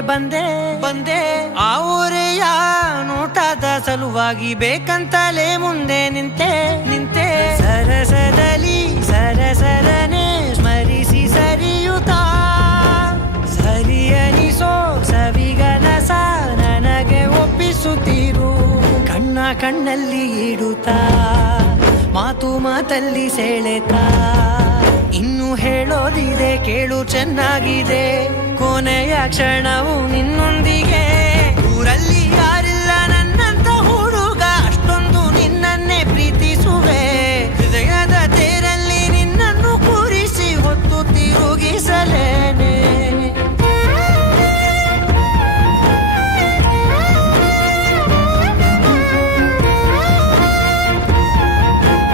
ಬಂದೆ ಆ ಊರೆಯ ನೋಟದ ಸಲುವಾಗಿ ಬೇಕಂತಲೇ ಮುಂದೆ ನಿಂತೆ ಸರಸದಲ್ಲಿ ಸರಸರನೆ ಸ್ಮರಿಸಿ ಸರಿಯುತ್ತಾ ಸರಿಯನಿಸೋ ಸವಿಗನಸ ನನಗೆ ಒಪ್ಪಿಸುತ್ತೀರು ಕಣ್ಣಲ್ಲಿ ಇಡುತ್ತಾ ಮಾತಲ್ಲಿ ಸೆಳೆತಾ ಇನ್ನು ಹೇಳೋದಿದೆ ಕೇಳು ಚೆನ್ನಾಗಿದೆ ಕೊನೆಯ ಕ್ಷಣವು ನಿನ್ನೊಂದಿಗೆ